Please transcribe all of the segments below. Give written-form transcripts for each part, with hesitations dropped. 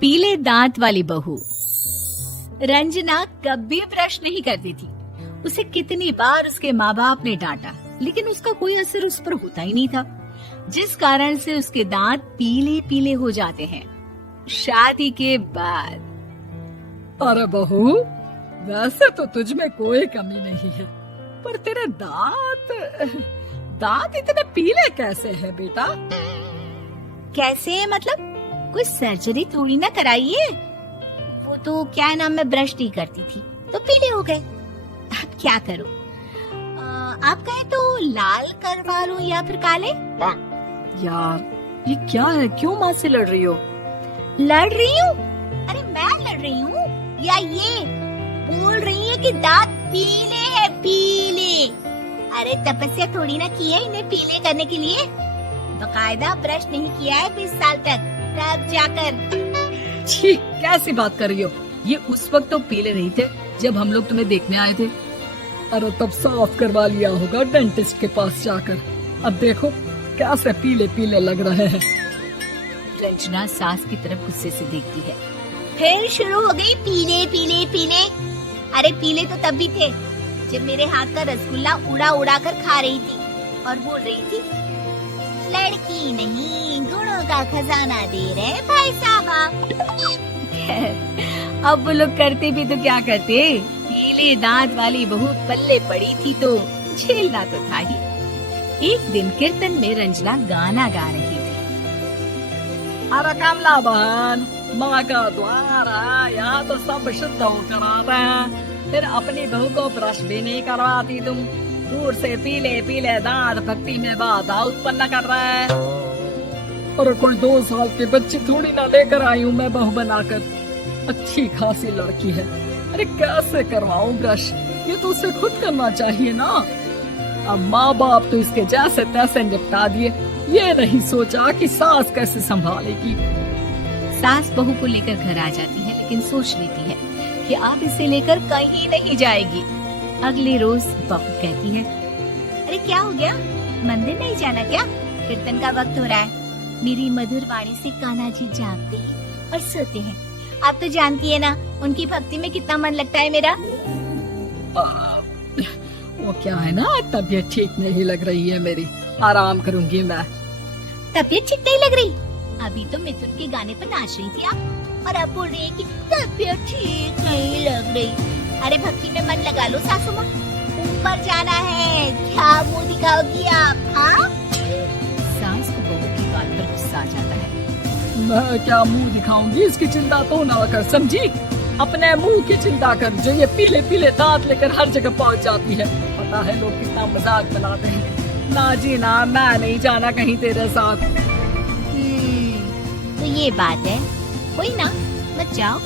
पीले दांत वाली बहू। रंजना कभी ब्रश नहीं करती थी। उसे कितनी बार उसके माँ बाप ने डांटा, लेकिन उसका कोई असर उस पर होता ही नहीं था, जिस कारण से उसके दांत पीले पीले हो जाते हैं। शादी के बाद अरे बहू, वैसे तो तुझ में कोई कमी नहीं है, पर तेरे दांत इतने पीले कैसे हैं बेटा? कैसे मतलब? कोई सर्जरी थोड़ी ना कराइए। वो तो क्या नाम, मैं ब्रश नहीं करती थी तो पीले हो गए। अब क्या करूं? आप कहें तो लाल करवा लूं या फिर काले? यार ये क्या है, क्यों माँ से लड़ रही हो? लड़ रही हूँ? अरे मैं लड़ रही हूँ या ये बोल रही है कि दांत पीले हैं, पीले। अरे तपस्या थोड़ी ना की है इन्हें पीले करने के लिए। बकायदा ब्रश नहीं किया है 20 साल तक, तब जाकर। छी, कैसी बात कर रही हो? ये उस वक्त तो पीले नहीं थे जब हम लोग तुम्हें देखने आए थे। अरे तब साफ करवा लिया होगा डेंटिस्ट के पास जाकर। अब देखो कैसे पीले पीले लग रहे हैं। रंजना सास की तरफ गुस्से से देखती है। फिर शुरू हो गई पीले पीले पीले। अरे पीले तो तब भी थे जब मेरे हाथ का रसगुल्ला उड़ा उड़ा कर खा रही थी और बोल रही थी, लड़की नहीं गुणों का खजाना दे रहे भाई साहब। अब वो लोग करते भी तो क्या करते, पीले दांत वाली बहू पल्ले पड़ी थी तो झेलना तो था ही। एक दिन कीर्तन में रंजना गाना गा रही थी। अरे कमला बहन, माँ का द्वार है, यहाँ तो सब शुद्ध होकर आते हैं, फिर अपनी बहू को ब्रश भी नहीं करवाती तुम। दूर से पीले पीले दांत भक्ति में बाधा उत्पन्न कर रहा है। अरे कोई 2 साल के बच्चे थोड़ी ना लेकर आई हूँ मैं बहू बनाकर। अच्छी खासी लड़की है, अरे कैसे करवाऊँ ब्रश? ये तो उसे खुद करना चाहिए ना। अब माँ बाप तो इसके जैसे तैसे निपटा दिए, ये नहीं सोचा कि सास कैसे संभालेगी। सास बहू को लेकर घर आ जाती है, लेकिन सोच लेती है कि आप इसे लेकर कहीं नहीं जाएगी। अगले रोज बहू कहती है, अरे क्या हो गया, मंदिर नहीं जाना क्या? कीर्तन का वक्त हो रहा है। मेरी मधुर वाणी से कान्हा जी जागते हैं और सोते हैं। आप तो जानती है ना उनकी भक्ति में कितना मन लगता है मेरा। वो क्या है ना, तबीयत ठीक नहीं लग रही है मेरी, आराम करूंगी मैं। तबीयत ठीक नहीं लग रही? अभी तो मिथुन के गाने पर नाच रही थी आप, और अब बोल रही है कि तबीयत ठीक नहीं लग रही। अरे भक्ति में मन लगा लो सासू माँ, ऊपर जाना है, क्या मुँह दिखाओगी आप? हाँ? सास को बहू की बात पर गुस्सा आ जाता है। मैं क्या मुंह दिखाऊंगी, इसकी चिंता तो ना कर, समझी? अपने मुंह की चिंता कर, जो ये पीले पीले दांत लेकर हर जगह पहुंच जाती है। पता है लोग कितना मजाक बनाते हैं। ना जी ना, मैं नहीं जाना कहीं तेरे साथ। तो ये बात है, कोई ना, मत जाओ,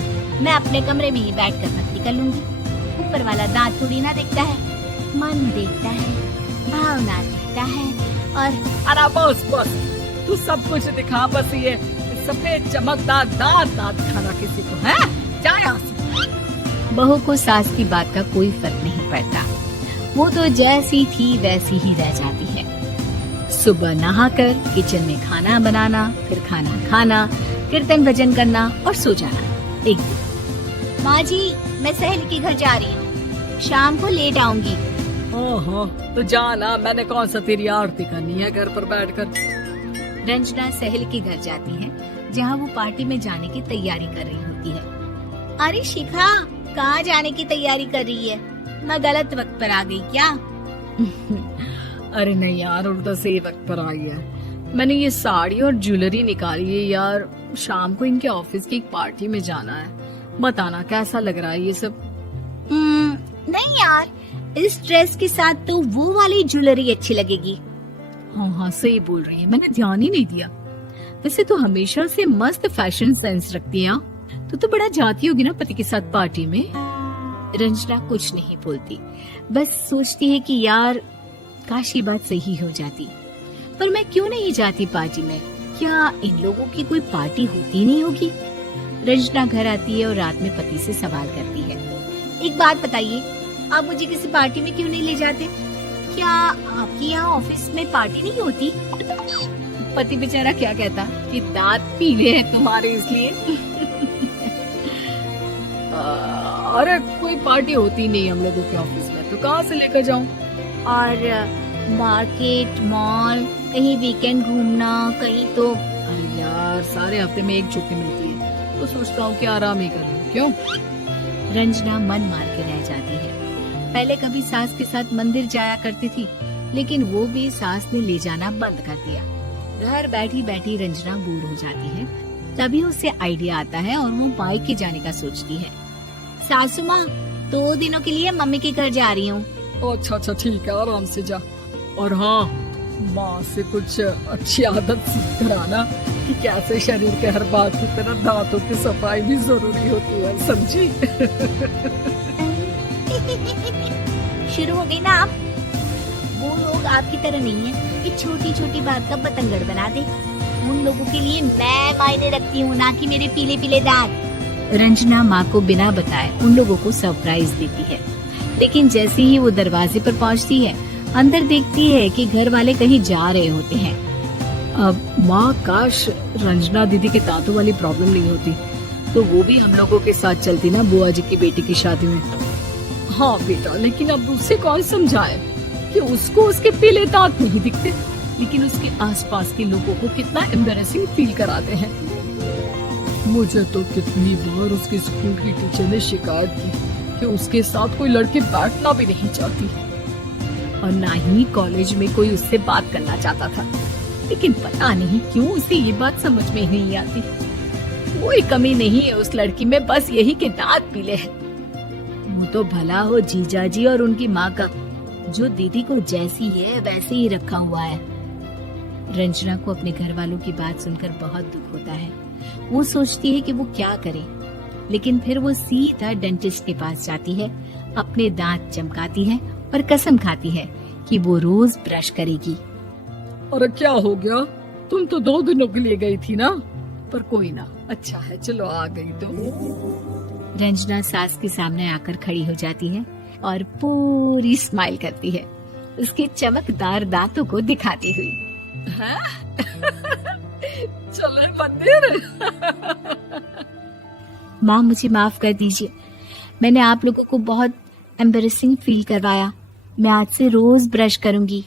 मैं अपने कमरे में ही बैठ कर भक्ति कर लूंगी। ऊपर वाला दांत थोड़ी ना देखता है, मन देखता है, भावना देखता है। और अरे बस बस, तू सब कुछ दिखा, बस ये सफेद चमकदार दांत खाना किसी को है? जा यहाँ से। बहू को सास की बात का कोई फर्क नहीं पड़ता, वो तो जैसी थी वैसी ही रह जाती है। सुबह नहाकर किचन में खाना बनाना, फिर खाना खाना, कीर्तन भजन करना और सो जाना। एक दिन, माँ जी मैं सहेली के घर जा रही हूँ, शाम को लेट आऊंगी। ओहो, तो जाना, मैंने कौन सा तेरी आरती करनी है घर पर बैठकर। रंजना सहेली के घर जाती है, जहाँ वो पार्टी में जाने की तैयारी कर रही होती है। अरे शिखा, कहाँ जाने की तैयारी कर रही है? मैं गलत वक्त पर आ गई क्या? अरे नहीं यार, उल्टा सही वक्त पर आई है। मैंने ये साड़ी और ज्वेलरी निकाली है यार, शाम को इनके ऑफिस की एक पार्टी में जाना है। बताना कैसा लग रहा है ये सब? नहीं यार, इस ड्रेस के साथ तो वो वाली ज्वेलरी अच्छी लगेगी। हाँ सही बोल रही है, मैंने ध्यान ही नहीं दिया। वैसे तो हमेशा से मस्त फैशन सेंस रखती है। तो बड़ा जाती होगी ना पति के साथ पार्टी में। रंजना कुछ नहीं बोलती, बस सोचती है कि यार काश ये बात सही हो जाती। पर मैं क्यों नहीं जाती पार्टी में? क्या इन लोगों की कोई पार्टी होती नहीं होगी? रंजना घर आती है और रात में पति से सवाल करती है, एक बात बताइए, आप मुझे किसी पार्टी में क्यों नहीं ले जाते? क्या आपके यहाँ ऑफिस में पार्टी नहीं होती? पति बेचारा क्या कहता कि दांत पीले हैं तुम्हारे इसलिए। अरे कोई पार्टी होती नहीं हम लोगों के ऑफिस में, तो कहाँ से लेकर जाऊं? और मार्केट, मॉल, कहीं वीकेंड घूमना, कहीं तो। अरे यार, सारे हफ्ते में एक छुट्टी मिलती है, तो सोचता हूँ कि आराम ही कर लूं। क्यों? रंजना मन मार के रह जाती है। पहले कभी सास के साथ मंदिर जाया करती थी, लेकिन वो भी सास ने ले जाना बंद कर दिया। घर बैठी बैठी रंजना बोर हो जाती है। तभी उसे आइडिया आता है और वो मायके जाने का सोचती है। सासू माँ, 2 दिनों के लिए मम्मी के घर जा रही हूँ। अच्छा अच्छा, ठीक है, आराम से जा। और हाँ, माँ से कुछ अच्छी आदत सीख कर आना कि कैसे शरीर के हर बात की तरह दांतों की सफाई भी जरूरी होती है, समझी? शुरू हो गई ना आप। वो लोग आपकी तरह नहीं है कि छोटी छोटी बात का बतंगड़ बना दे। उन लोगों के लिए मैं मायने रखती हूँ, ना कि मेरे पीले पीले दांत। रंजना माँ को बिना बताए उन लोगों को सरप्राइज देती है, लेकिन जैसे ही वो दरवाजे पर पहुँचती है, अंदर देखती है कि घर वाले कहीं जा रहे होते हैं। अब माँ, काश रंजना दीदी के दांतों वाली प्रॉब्लम नहीं होती, तो वो भी हम लोगों के साथ चलती ना बुआ जी की बेटी की शादी में। हाँ बेटा, लेकिन अब उसे कौन समझाए कि उसको उसके पीले दांत नहीं दिखते, लेकिन उसके आसपास के लोगों को कितना एम्बैरेसिंग फील कराते हैं। मुझे तो कितनी बार उसके स्कूल की टीचर ने शिकायत की कि उसके साथ कोई लड़की बैठना भी नहीं चाहती, और ना ही कॉलेज में कोई उससे बात करना चाहता था। लेकिन पता नहीं क्यों उसे ये बात समझ में ही नहीं आती। कोई कमी नहीं है उस लड़की में, बस यही कि दांत पीले हैं। वो तो भला हो जीजा जी और उनकी माँ का, जो दीदी को जैसी है वैसे ही रखा हुआ है। रंजना को अपने घर वालों की बात सुनकर बहुत दुख होता है। वो सोचती है कि वो क्या करे, लेकिन फिर वो सीधा डेंटिस्ट के पास जाती है, अपने दांत चमकाती है और कसम खाती है कि वो रोज ब्रश करेगी। अरे क्या हो गया? तुम तो 2 दिनों के लिए गई थी ना, पर कोई ना, अच्छा है, चलो आ गई तो। रंजना सास के सामने आकर खड़ी हो जाती है और पूरी स्माइल करती है, उसके चमकदार दांतों को दिखाती हुई। चले मंदिर। माँ, मुझे माफ कर दीजिए, मैंने आप लोगों को बहुत एम्बैरेसिंग फील करवाया। मैं आज से रोज ब्रश करूंगी।